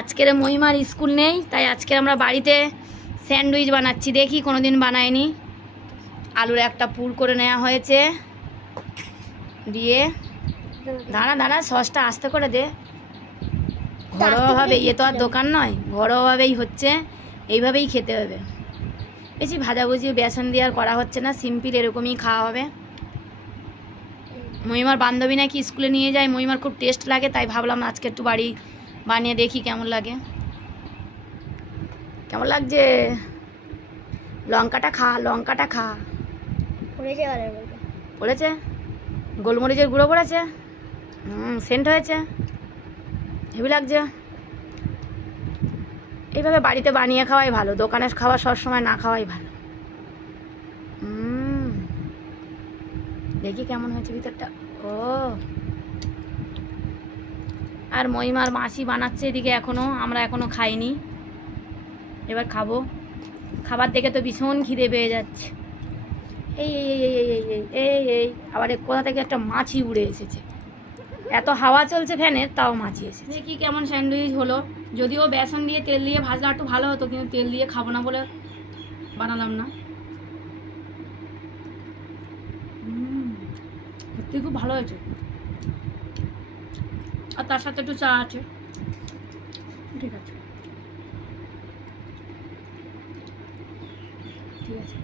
আজকের মহিমার স্কুল নেই, তাই আজকে আমরা বাড়িতে স্যান্ডউইচ বানাচ্ছি। দেখি কোনোদিন বানাইনি। আলুর একটা পুর করে নেওয়া হয়েছে, দিয়ে দাঁড়া দাঁড়া সসটা আস্তে করে দে। ঘরোয়াভাবে, এ তো আর দোকান নয়, ঘরোয়াভাবেই হচ্ছে, এইভাবেই খেতে হবে। বেশি ভাজাভুজি বেসন দিয়ে আর করা হচ্ছে না, সিম্পল এরকমই খাওয়া হবে। মহিমার বান্ধবী নাকি স্কুলে নিয়ে যায়, মহিমার খুব টেস্ট লাগে, তাই ভাবলাম আজকে একটু বাড়ি বানিয়ে দেখি কেমন লাগে। কেমন লাগছে? লঙ্কাটা খা, লঙ্কাটা খা। পড়েছে, গোলমরিচের গুঁড়ো পড়েছে, সেন্ট হয়েছে, হেভি লাগছে। এইভাবে বাড়িতে বানিয়ে খাওয়াই ভালো, দোকানের খাওয়া সবসময় না খাওয়াই ভালো। দেখি কেমন হয়েছে ভিতরটা। ও, আর মহিমার মাসি বানাচ্ছে এদিকে, আমরা এখনো খাইনি, এবার খাবো। খাবার দেখে তো ভীষণ খিদে পেয়ে যাচ্ছে। এই এই এই এই এই এই এই আবার কোথা থেকে একটা মাছি উড়ে এসেছে। এত হাওয়া চলছে ফ্যানের, তাও মাছি এসেছে। দেখি কেমন স্যান্ডউইচ হলো। যদিও বেসন দিয়ে তেল দিয়ে ভাজলে একটু ভালো হতো, কিন্তু তেল দিয়ে খাবো না বলে বানালাম না। সত্যি খুব ভালো হয়েছে, আর তার সাথে একটু চা আছে, ঠিক আছে ঠিক আছে।